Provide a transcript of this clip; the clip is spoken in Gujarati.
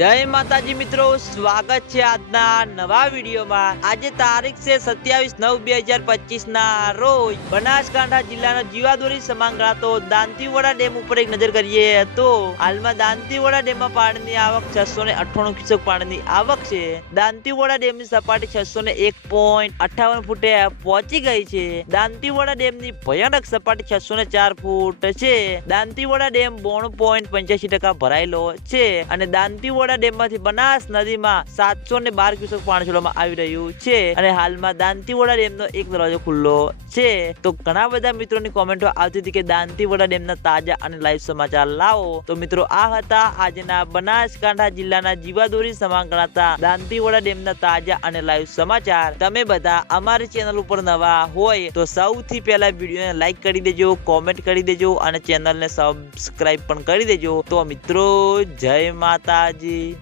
જય માતાજી મિત્રો, સ્વાગત છે આજના નવા વિડીયોમાં. આજે તારીખ છે સત્યાવીસ નવ બે હજાર પચીસ ના રોજ બનાસકાંઠા જિલ્લાના જીવાદોરી સમાંગણાતો દાંતીવાડા ડેમ ઉપર એક નજર કરીએ તો હાલમાં દાંતીવાડા ડેમમાં પાણીની આવક છસો ને અઠ્ઠાણું ક્યુસેક પાણીની આવક છે. દાંતીવાડા ડેમની સપાટી છસો ને એક પોઈન્ટ અઠાવન ફૂટે પહોંચી ગઈ છે. દાંતીવાડા ડેમની ભયાનક સપાટી છસો ને ચાર ફૂટ છે. દાંતીવાડા ડેમ બોણું પોઈન્ટ પંચ્યાસી ટકા ભરાયેલો છે અને દાંતીવાડા ડેમમાંથી બનાસ નદીમાં સાતસો ને બાર ક્યુસેક પાણી છોડવામાં આવી રહ્યું છે અને હાલમાં દાંતીવાડા ડેમનો એક દરવાજો ખુલ્લો છે. તો ઘણા બધા મિત્રોની કોમેન્ટો આવતી હતી કે દાંતીવાડા ડેમના તાજા અને લાઈવ સમાચાર લાવો. તો મિત્રો આ હતા આજના બનાસકાંઠા જિલ્લાના જીવાદોરી સમાન ગણાતા દાંતીવાડા ડેમના તાજા અને લાઈવ સમાચાર. તમે બધા અમારી ચેનલ ઉપર નવા હોય તો સૌથી પહેલા વિડીયોને લાઈક કરી દેજો કોમેન્ટ કરી દેજો અને ચેનલને સબસ્ક્રાઇબ પણ કરી દેજો. તો મિત્રો, જય માતાજી. Bye.